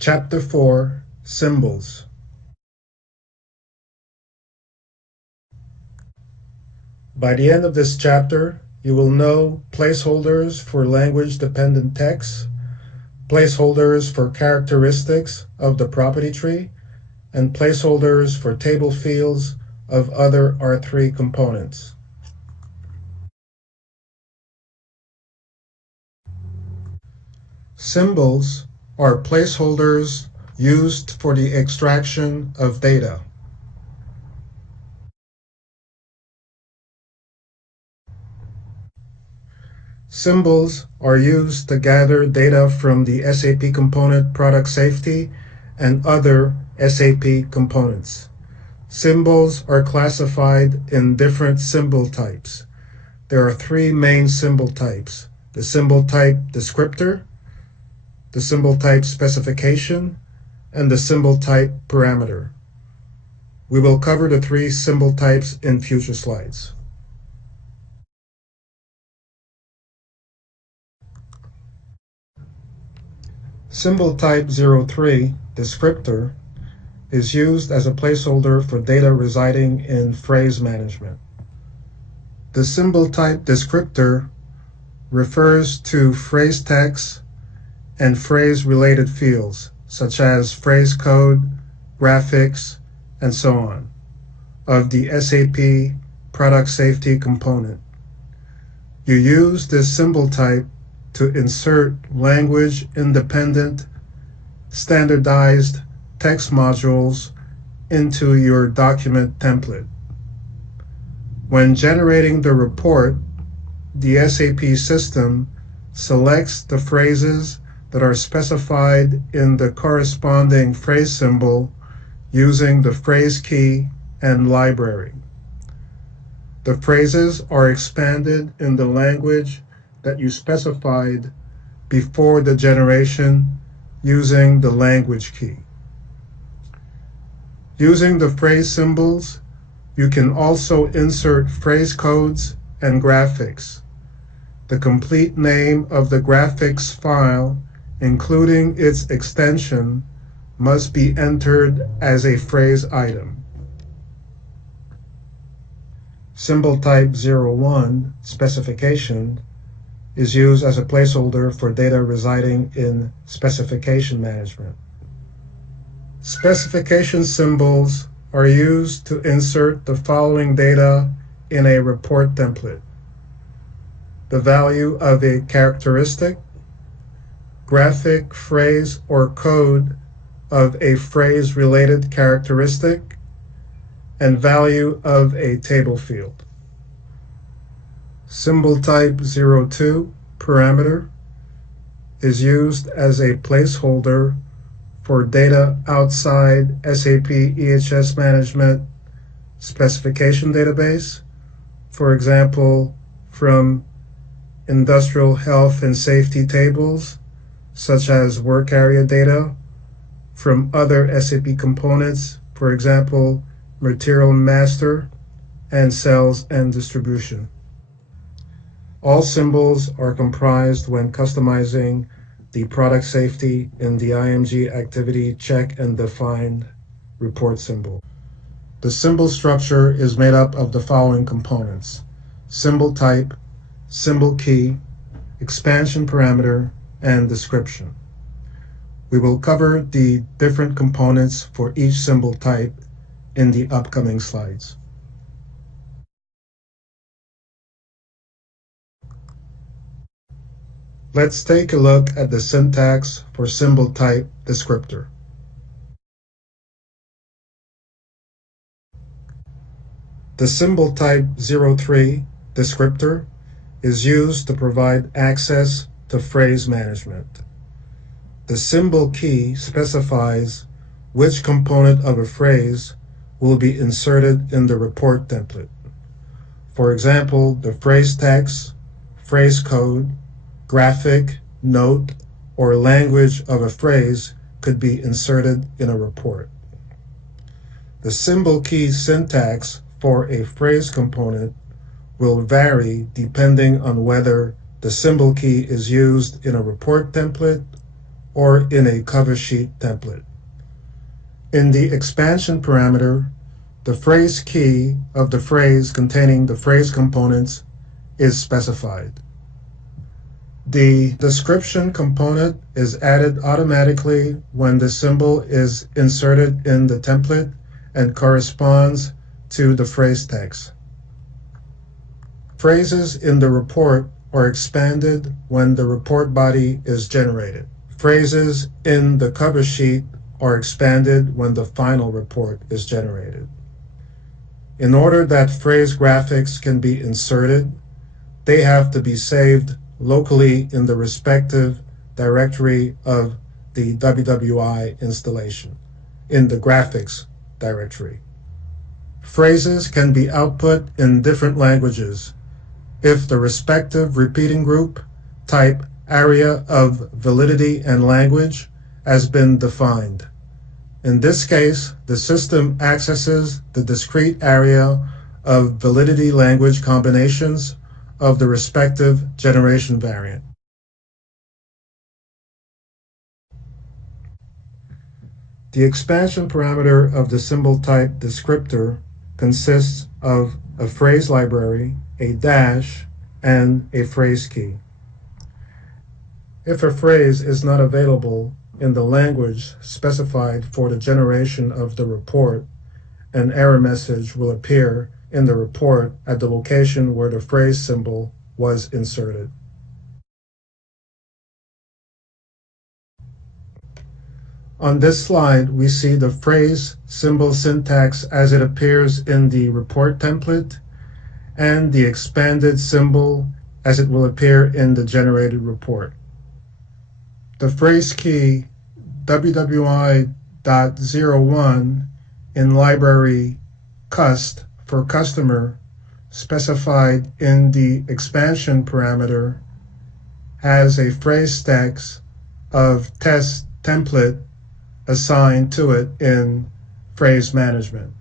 Chapter 4, Symbols. By the end of this chapter, you will know placeholders for language-dependent text, placeholders for characteristics of the property tree, and placeholders for table fields of other R3 components. Symbols are placeholders used for the extraction of data. Symbols are used to gather data from the SAP component product safety and other SAP components. Symbols are classified in different symbol types. There are three main symbol types: the symbol type descriptor, the symbol type specification, and the symbol type parameter. We will cover the three symbol types in future slides. Symbol type 03, descriptor, is used as a placeholder for data residing in phrase management. The symbol type descriptor refers to phrase text and phrase-related fields, such as phrase code, graphics, and so on, of the SAP product safety component. You use this symbol type to insert language-independent, standardized text modules into your document template. When generating the report, the SAP system selects the phrases that are specified in the corresponding phrase symbol using the phrase key and library. The phrases are expanded in the language that you specified before the generation using the language key. Using the phrase symbols, you can also insert phrase codes and graphics. The complete name of the graphics file, including its extension, must be entered as a phrase item. Symbol type 01, specification, is used as a placeholder for data residing in specification management. Specification symbols are used to insert the following data in a report template: the value of a characteristic, graphic, phrase, or code of a phrase-related characteristic, and value of a table field. Symbol type 02, parameter, is used as a placeholder for data outside SAP EHS Management specification database, for example, from industrial health and safety tables, such as work area data, from other SAP components, for example, material master, and sales and distribution. All symbols are comprised when customizing the product safety in the IMG activity check and define report symbol. The symbol structure is made up of the following components: symbol type, symbol key, expansion parameter, and description. We will cover the different components for each symbol type in the upcoming slides. Let's take a look at the syntax for symbol type descriptor. The symbol type 03 descriptor is used to provide access to phrase management. The symbol key specifies which component of a phrase will be inserted in the report template. For example, the phrase text, phrase code, graphic, note, or language of a phrase could be inserted in a report. The symbol key syntax for a phrase component will vary depending on whether the symbol key is used in a report template or in a cover sheet template. In the expansion parameter, the phrase key of the phrase containing the phrase components is specified. The description component is added automatically when the symbol is inserted in the template and corresponds to the phrase text. Phrases in the report are expanded when the report body is generated. Phrases in the cover sheet are expanded when the final report is generated. In order that phrase graphics can be inserted, they have to be saved locally in the respective directory of the WWI installation, in the graphics directory. Phrases can be output in different languages if the respective repeating group, type, area of validity, and language has been defined. In this case, the system accesses the discrete area of validity language combinations of the respective generation variant. The expansion parameter of the symbol type descriptor consists of a phrase library, a dash, and a phrase key. If a phrase is not available in the language specified for the generation of the report, an error message will appear in the report at the location where the phrase symbol was inserted. On this slide, we see the phrase symbol syntax as it appears in the report template and the expanded symbol as it will appear in the generated report. The phrase key WWI.01 in library cust for customer specified in the expansion parameter has a phrase text of test template assigned to it in phrase management.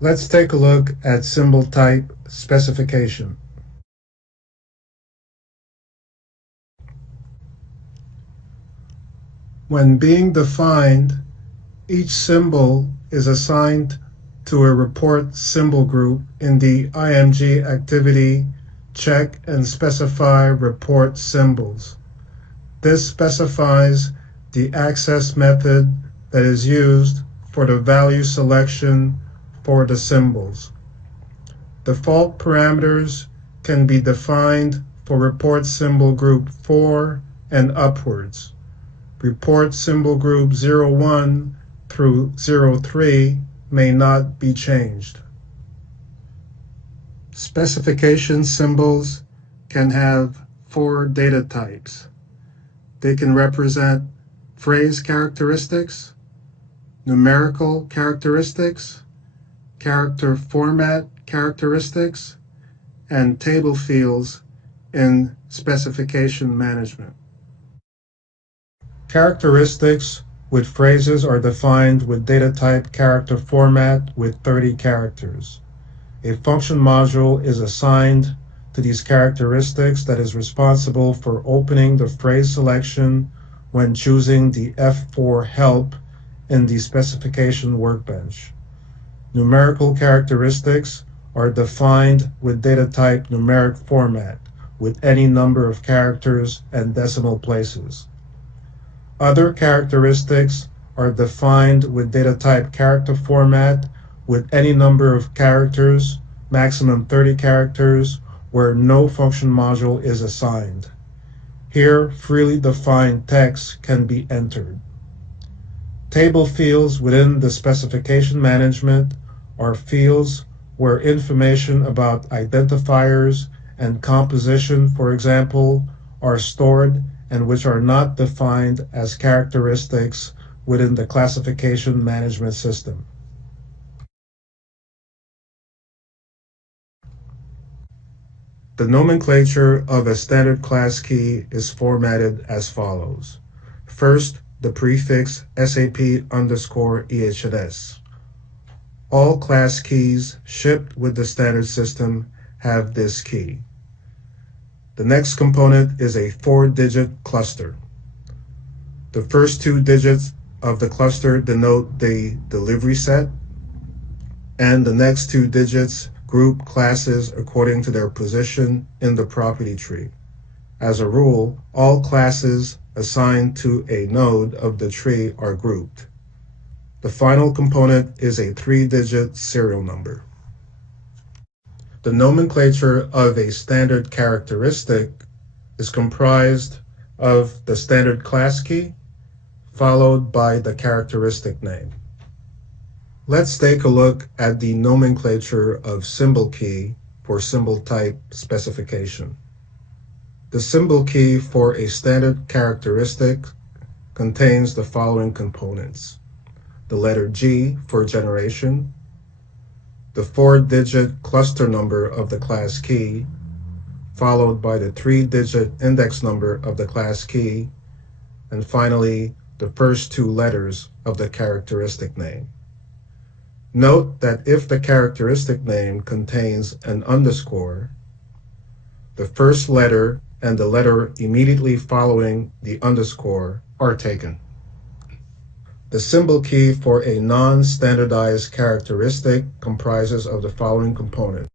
Let's take a look at symbol type specification. When being defined, each symbol is assigned to a report symbol group in the IMG activity check and specify report symbols. This specifies the access method that is used for the value selection for the symbols. Default parameters can be defined for report symbol group 4 and upwards. Report symbol group 01 through 03 may not be changed. Specification symbols can have 4 data types. They can represent phrase characteristics, numerical characteristics, character format characteristics, and table fields in specification management. Characteristics with phrases are defined with data type character format with 30 characters. A function module is assigned to these characteristics that is responsible for opening the phrase selection when choosing the F4 help in the specification workbench. Numerical characteristics are defined with data type numeric format with any number of characters and decimal places. Other characteristics are defined with data type character format with any number of characters, maximum 30 characters, where no function module is assigned. Here, freely defined text can be entered. Table fields within the specification management are fields where information about identifiers and composition, for example, are stored and which are not defined as characteristics within the classification management system. The nomenclature of a standard class key is formatted as follows. First, the prefix SAP_EHS. All class keys shipped with the standard system have this key. The next component is a 4-digit cluster. The first 2 digits of the cluster denote the delivery set, and the next 2 digits group classes according to their position in the property tree. As a rule, all classes assigned to a node of the tree are grouped. The final component is a 3-digit serial number. The nomenclature of a standard characteristic is comprised of the standard class key, followed by the characteristic name. Let's take a look at the nomenclature of symbol key for symbol type specification. The symbol key for a standard characteristic contains the following components: the letter G for generation, the 4-digit cluster number of the class key, followed by the 3-digit index number of the class key, and finally, the first 2 letters of the characteristic name. Note that if the characteristic name contains an underscore, the first letter and the letter immediately following the underscore are taken. The symbol key for a non-standardized characteristic comprises of the following components: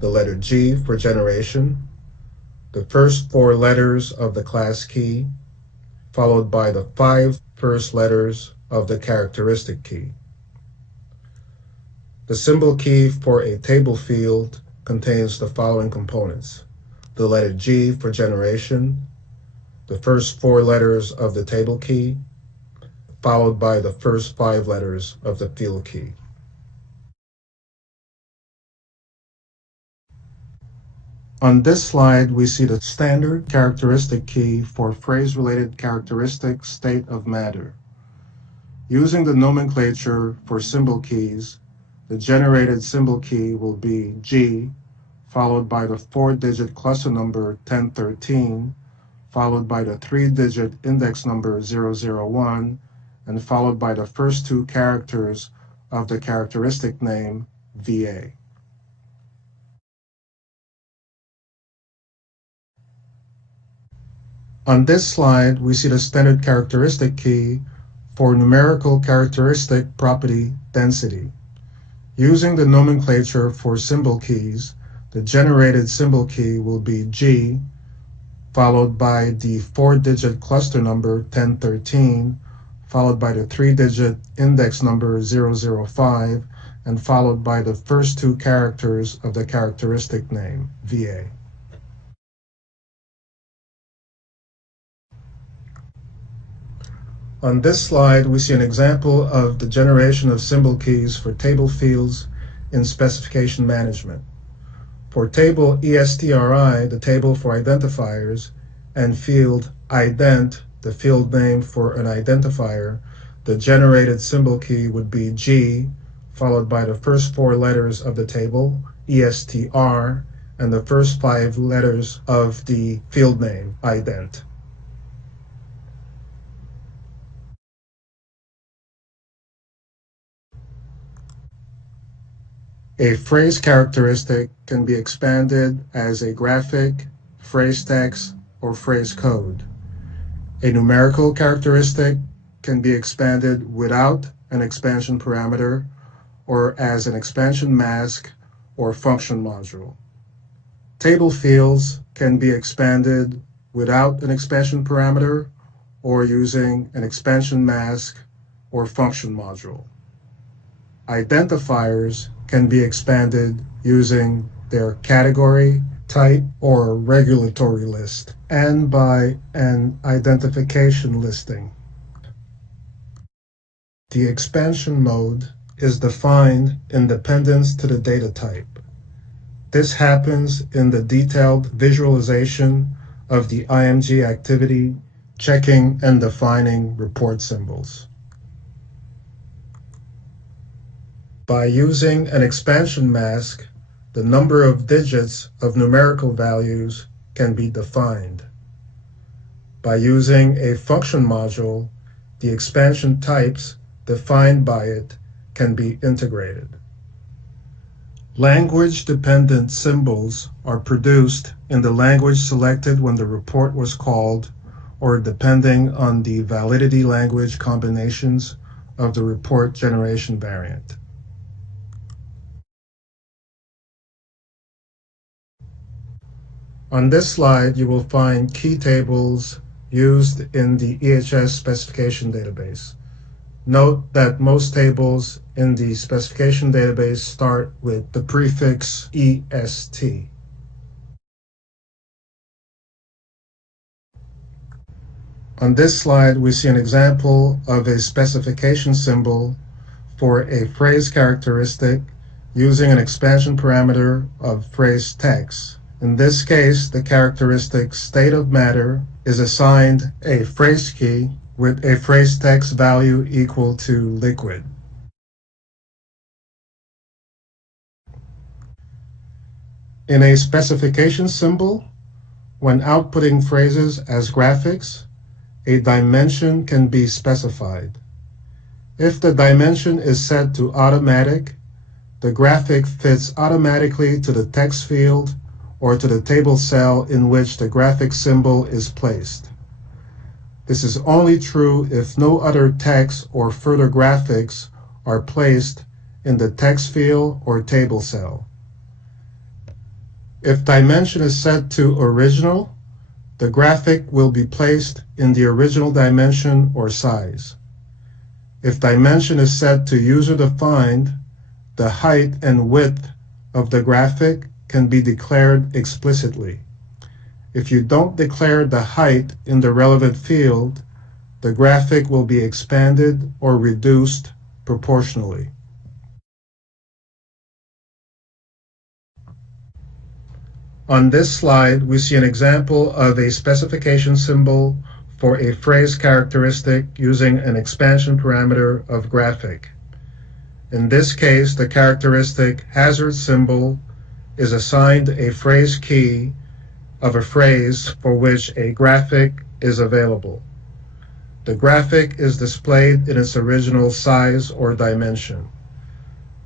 the letter G for generation, the first 4 letters of the class key, followed by the 5 first letters of the characteristic key. The symbol key for a table field contains the following components: the letter G for generation, the first 4 letters of the table key, followed by the first 5 letters of the field key. On this slide, we see the standard characteristic key for phrase-related characteristic state of matter. Using the nomenclature for symbol keys, the generated symbol key will be G, followed by the 4-digit cluster number 1013, followed by the 3-digit index number 001, and followed by the first 2 characters of the characteristic name VA. On this slide, we see the standard characteristic key for numerical characteristic property density. Using the nomenclature for symbol keys, the generated symbol key will be G, followed by the 4-digit cluster number 1013, followed by the 3-digit index number 005, and followed by the first 2 characters of the characteristic name, VA. On this slide, we see an example of the generation of symbol keys for table fields in specification management. For table ESTRI, the table for identifiers, and field ident, the field name for an identifier, the generated symbol key would be G, followed by the first 4 letters of the table, ESTR, and the first 5 letters of the field name, ident. A phrase characteristic can be expanded as a graphic, phrase text, or phrase code. A numerical characteristic can be expanded without an expansion parameter or as an expansion mask or function module. Table fields can be expanded without an expansion parameter or using an expansion mask or function module. Identifiers can be expanded using their category, type, or regulatory list, and by an identification listing. The expansion mode is defined in dependence to the data type. This happens in the detailed visualization of the IMG activity, checking and defining report symbols. By using an expansion mask, the number of digits of numerical values can be defined. By using a function module, the expansion types defined by it can be integrated. Language-dependent symbols are produced in the language selected when the report was called, or depending on the validity language combinations of the report generation variant. On this slide, you will find key tables used in the EHS specification database. Note that most tables in the specification database start with the prefix EST. On this slide, we see an example of a specification symbol for a phrase characteristic using an expansion parameter of phrase text. In this case, the characteristic state of matter is assigned a phrase key with a phrase text value equal to liquid. In a specification symbol, when outputting phrases as graphics, a dimension can be specified. If the dimension is set to automatic, the graphic fits automatically to the text field or to the table cell in which the graphic symbol is placed. This is only true if no other text or further graphics are placed in the text field or table cell. If dimension is set to original, the graphic will be placed in the original dimension or size. If dimension is set to user-defined, the height and width of the graphic can be declared explicitly. If you don't declare the height in the relevant field, the graphic will be expanded or reduced proportionally. On this slide, we see an example of a specification symbol for a phrase characteristic using an expansion parameter of graphic. In this case, the characteristic hazard symbol is assigned a phrase key of a phrase for which a graphic is available. The graphic is displayed in its original size or dimension.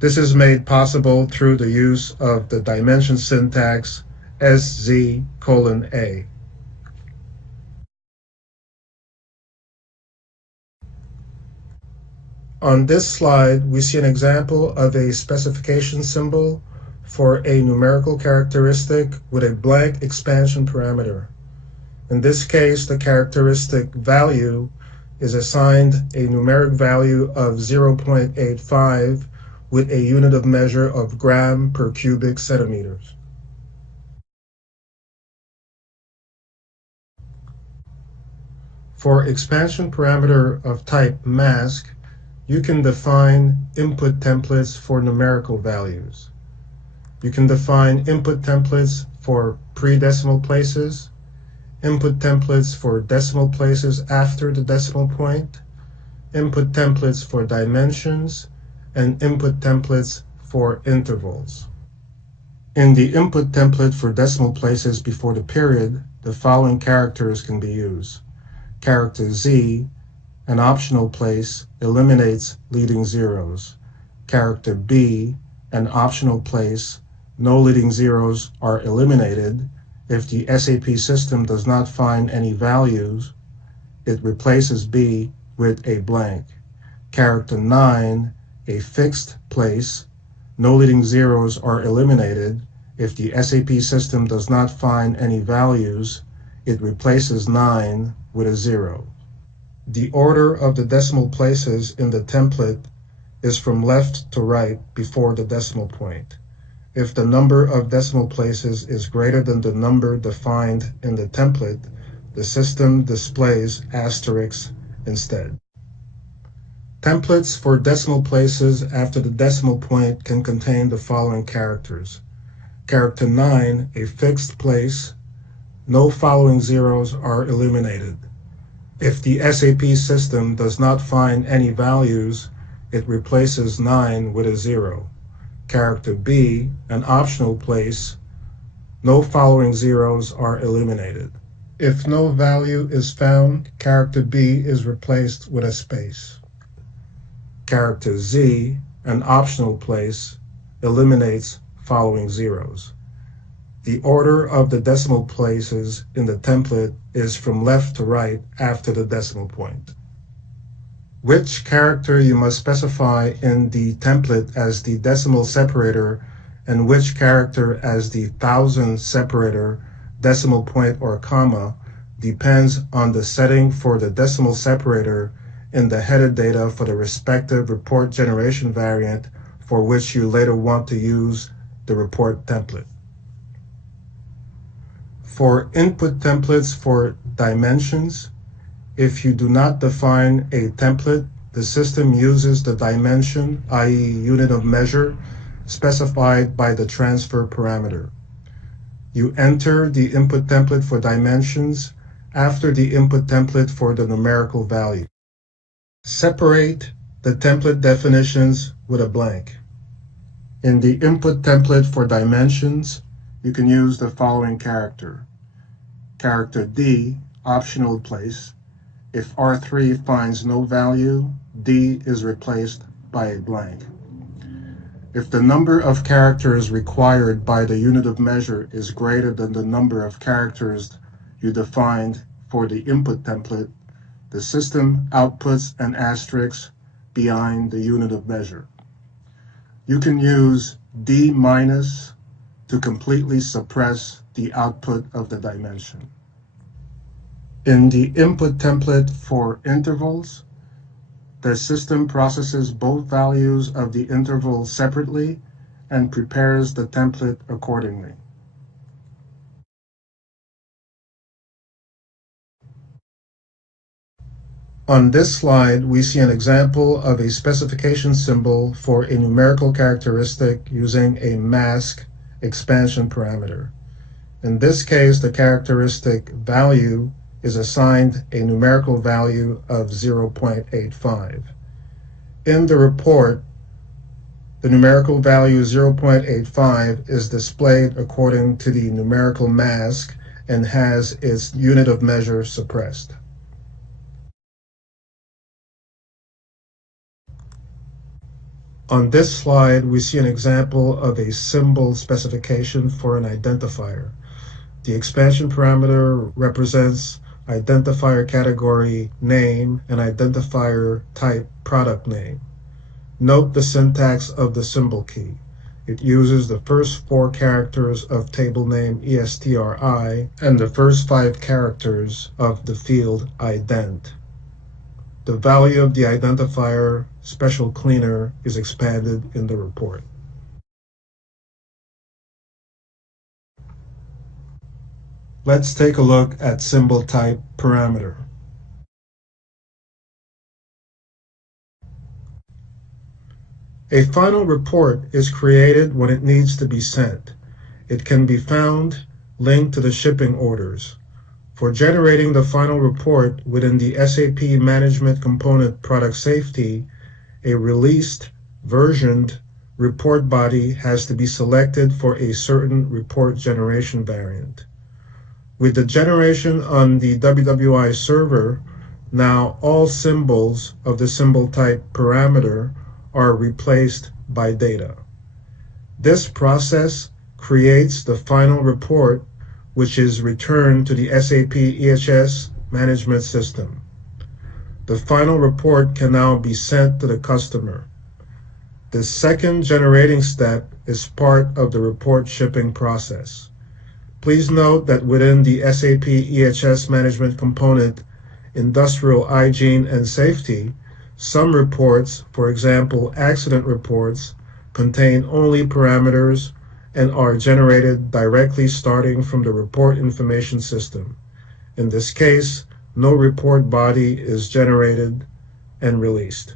This is made possible through the use of the dimension syntax SZ:A. On this slide, we see an example of a specification symbol for a numerical characteristic with a blank expansion parameter. In this case, the characteristic value is assigned a numeric value of 0.85 with a unit of measure of gram per cubic centimeters. For expansion parameter of type mask, you can define input templates for numerical values. You can define input templates for pre-decimal places, input templates for decimal places after the decimal point, input templates for dimensions, and input templates for intervals. In the input template for decimal places before the period, the following characters can be used. Character Z, an optional place, eliminates leading zeros. Character B, an optional place, no leading zeros are eliminated. If the SAP system does not find any values, it replaces B with a blank. Character 9, a fixed place, no leading zeros are eliminated. If the SAP system does not find any values, it replaces 9 with a 0. The order of the decimal places in the template is from left to right before the decimal point. If the number of decimal places is greater than the number defined in the template, the system displays asterisks instead. Templates for decimal places after the decimal point can contain the following characters. Character 9, a fixed place, no following zeros are eliminated. If the SAP system does not find any values, it replaces 9 with a 0. Character B, an optional place, no following zeros are eliminated. If no value is found, character B is replaced with a space. Character Z, an optional place, eliminates following zeros. The order of the decimal places in the template is from left to right after the decimal point. Which character you must specify in the template as the decimal separator and which character as the thousand separator, decimal point, or comma depends on the setting for the decimal separator in the header data for the respective report generation variant for which you later want to use the report template. For input templates for dimensions, if you do not define a template, the system uses the dimension, i.e. unit of measure, specified by the transfer parameter. You enter the input template for dimensions after the input template for the numerical value. Separate the template definitions with a blank. In the input template for dimensions, you can use the following character. Character D, optional place. If R3 finds no value, D is replaced by a blank. If the number of characters required by the unit of measure is greater than the number of characters you defined for the input template, the system outputs an asterisk behind the unit of measure. You can use D- to completely suppress the output of the dimension. In the input template for intervals, the system processes both values of the interval separately and prepares the template accordingly. On this slide, we see an example of a specification symbol for a numerical characteristic using a mask expansion parameter. In this case, the characteristic value is assigned a numerical value of 0.85. In the report, the numerical value 0.85 is displayed according to the numerical mask and has its unit of measure suppressed. On this slide, we see an example of a symbol specification for an identifier. The expansion parameter represents identifier category name and identifier type product name. Note the syntax of the symbol key. It uses the first 4 characters of table name ESTRI and the first 5 characters of the field ident. The value of the identifier special cleaner is expanded in the report. Let's take a look at symbol type parameter. A final report is created when it needs to be sent. It can be found linked to the shipping orders. For generating the final report within the SAP Management Component Product Safety, a released, versioned report body has to be selected for a certain report generation variant. With the generation on the WWI server, now all symbols of the symbol type parameter are replaced by data. This process creates the final report, which is returned to the SAP EHS management system. The final report can now be sent to the customer. The second generating step is part of the report shipping process. Please note that within the SAP EHS management component, industrial hygiene and safety, some reports, for example accident reports, contain only parameters and are generated directly starting from the report information system. In this case, no report body is generated and released.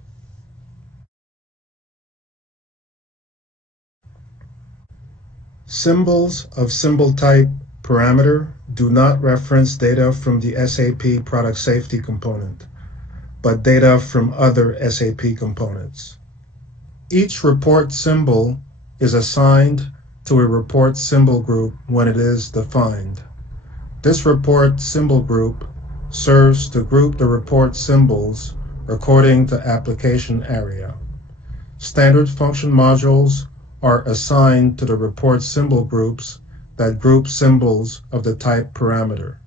Symbols of symbol type parameter do not reference data from the SAP product safety component, but data from other SAP components. Each report symbol is assigned to a report symbol group when it is defined. This report symbol group serves to group the report symbols according to application area. Standard function modules are assigned to the report symbol groups that group symbols of the type parameter.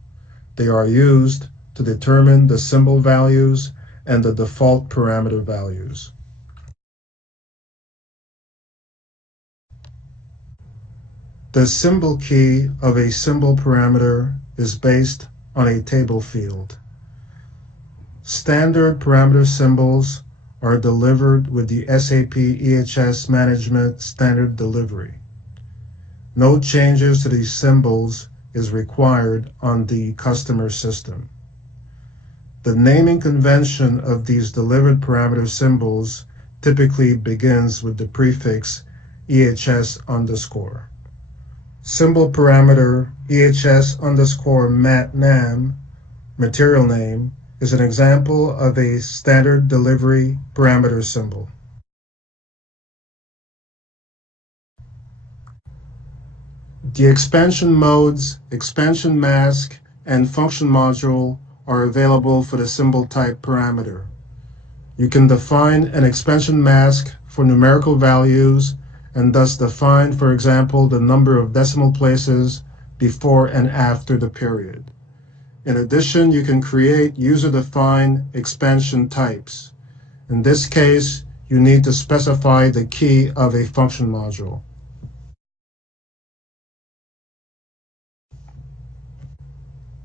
They are used to determine the symbol values and the default parameter values. The symbol key of a symbol parameter is based on a table field. Standard parameter symbols are delivered with the SAP EHS Management Standard Delivery. No changes to these symbols is required on the customer system. The naming convention of these delivered parameter symbols typically begins with the prefix EHS_. Symbol parameter EHS_MATNAM, material name, is an example of a standard delivery parameter symbol. The expansion modes, expansion mask, and function module are available for the symbol type parameter. You can define an expansion mask for numerical values and thus define, for example, the number of decimal places before and after the period. In addition, you can create user-defined expansion types. In this case, you need to specify the key of a function module.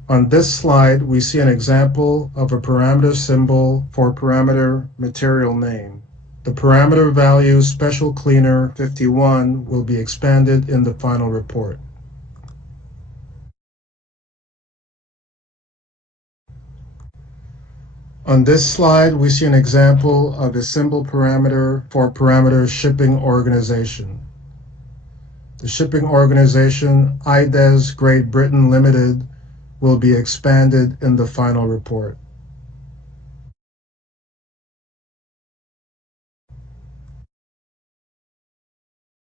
On this slide, we see an example of a parameter symbol for parameter material name. The parameter value special cleaner 51 will be expanded in the final report. On this slide, we see an example of a symbol parameter for parameter shipping organization. The shipping organization IDES Great Britain Limited will be expanded in the final report.